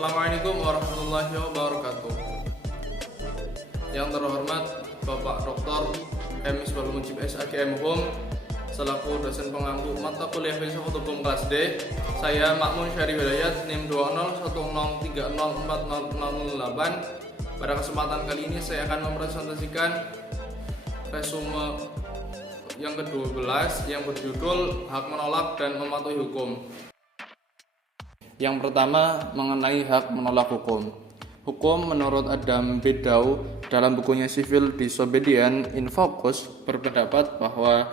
Assalamualaikum warahmatullahi wabarakatuh. Yang terhormat Bapak Dr. M. Misbahul Mujib SAG MHum selaku dosen pengampu mata kuliah filsafat hukum kelas D. Saya Makmun Syarif Hidayat NIM 2010304008. Pada kesempatan kali ini saya akan mempresentasikan resume yang ke-12 yang berjudul Hak Menolak dan Mematuhi Hukum. Yang pertama mengenai hak menolak hukum. Hukum menurut Adam Bedau dalam bukunya Civil Disobedience in Focus berpendapat bahwa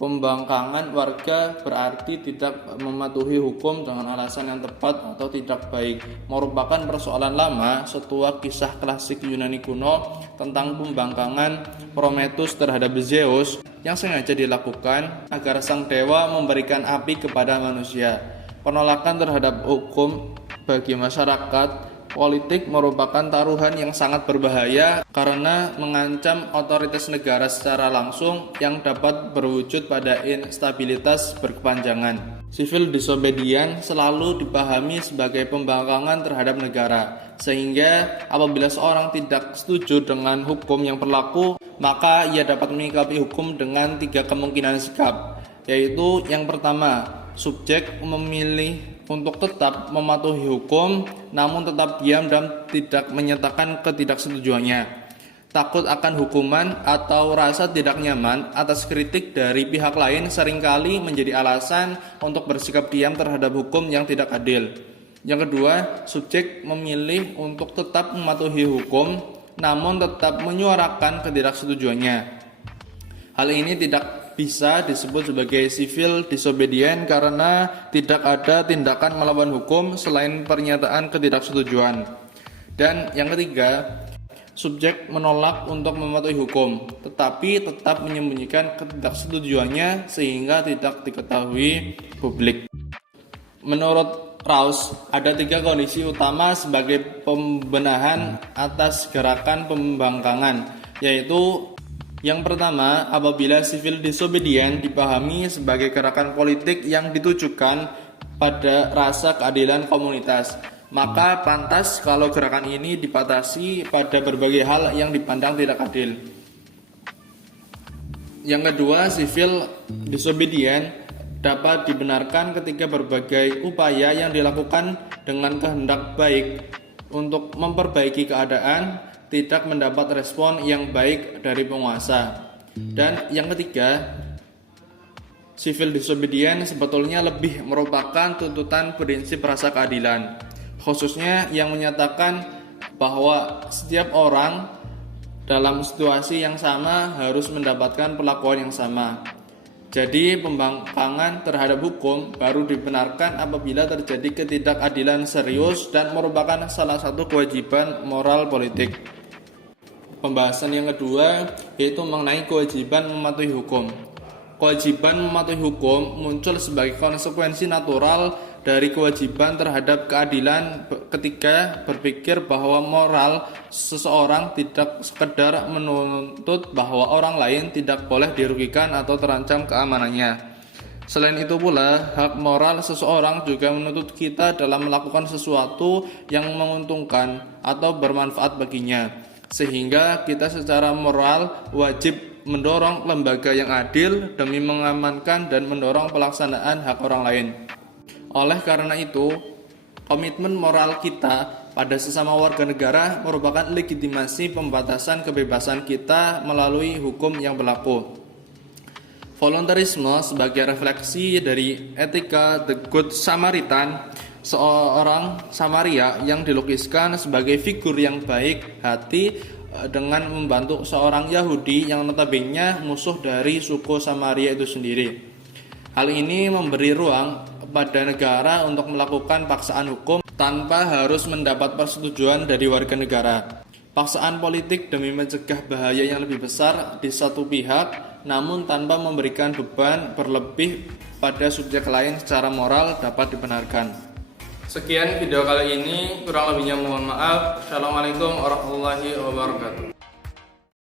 pembangkangan warga berarti tidak mematuhi hukum dengan alasan yang tepat atau tidak baik, merupakan persoalan lama setua kisah klasik Yunani kuno tentang pembangkangan Prometheus terhadap Zeus yang sengaja dilakukan agar sang dewa memberikan api kepada manusia. Penolakan terhadap hukum bagi masyarakat politik merupakan taruhan yang sangat berbahaya karena mengancam otoritas negara secara langsung yang dapat berwujud pada instabilitas berkepanjangan. Civil disobedience selalu dipahami sebagai pembangkangan terhadap negara, sehingga apabila seorang tidak setuju dengan hukum yang berlaku, maka ia dapat menyikapi hukum dengan 3 kemungkinan sikap, yaitu yang pertama, subjek memilih untuk tetap mematuhi hukum namun tetap diam dan tidak menyatakan ketidaksetujuannya. Takut akan hukuman atau rasa tidak nyaman atas kritik dari pihak lain seringkali menjadi alasan untuk bersikap diam terhadap hukum yang tidak adil. Yang kedua, subjek memilih untuk tetap mematuhi hukum namun tetap menyuarakan ketidaksetujuannya. Hal ini tidak bisa disebut sebagai civil disobedience karena tidak ada tindakan melawan hukum selain pernyataan ketidaksetujuan. Dan yang ketiga, subjek menolak untuk mematuhi hukum tetapi tetap menyembunyikan ketidaksetujuannya sehingga tidak diketahui publik. Menurut Rawls, ada 3 kondisi utama sebagai pembenahan atas gerakan pembangkangan, yaitu yang pertama, apabila civil disobedience dipahami sebagai gerakan politik yang ditujukan pada rasa keadilan komunitas, maka pantas kalau gerakan ini dibatasi pada berbagai hal yang dipandang tidak adil. Yang kedua, civil disobedience dapat dibenarkan ketika berbagai upaya yang dilakukan dengan kehendak baik untuk memperbaiki keadaan tidak mendapat respon yang baik dari penguasa. Dan yang ketiga, civil disobedience sebetulnya lebih merupakan tuntutan prinsip rasa keadilan, khususnya yang menyatakan bahwa setiap orang dalam situasi yang sama harus mendapatkan perlakuan yang sama. Jadi pembangkangan terhadap hukum baru dibenarkan apabila terjadi ketidakadilan serius dan merupakan salah satu kewajiban moral politik. Pembahasan yang kedua yaitu mengenai kewajiban mematuhi hukum. Kewajiban mematuhi hukum muncul sebagai konsekuensi natural dari kewajiban terhadap keadilan ketika berpikir bahwa moral seseorang tidak sekedar menuntut bahwa orang lain tidak boleh dirugikan atau terancam keamanannya. Selain itu pula, hak moral seseorang juga menuntut kita dalam melakukan sesuatu yang menguntungkan atau bermanfaat baginya, sehingga kita secara moral wajib mendorong lembaga yang adil demi mengamankan dan mendorong pelaksanaan hak orang lain. Oleh karena itu, komitmen moral kita pada sesama warga negara merupakan legitimasi pembatasan kebebasan kita melalui hukum yang berlaku. Voluntarisme sebagai refleksi dari etika The Good Samaritan, seorang Samaria yang dilukiskan sebagai figur yang baik hati dengan membantu seorang Yahudi yang notabene musuh dari suku Samaria itu sendiri. Hal ini memberi ruang kepada negara untuk melakukan paksaan hukum tanpa harus mendapat persetujuan dari warga negara. Paksaan politik demi mencegah bahaya yang lebih besar di satu pihak, namun tanpa memberikan beban berlebih pada subjek lain secara moral dapat dibenarkan. Sekian video kali ini, kurang lebihnya mohon maaf. Assalamualaikum warahmatullahi wabarakatuh.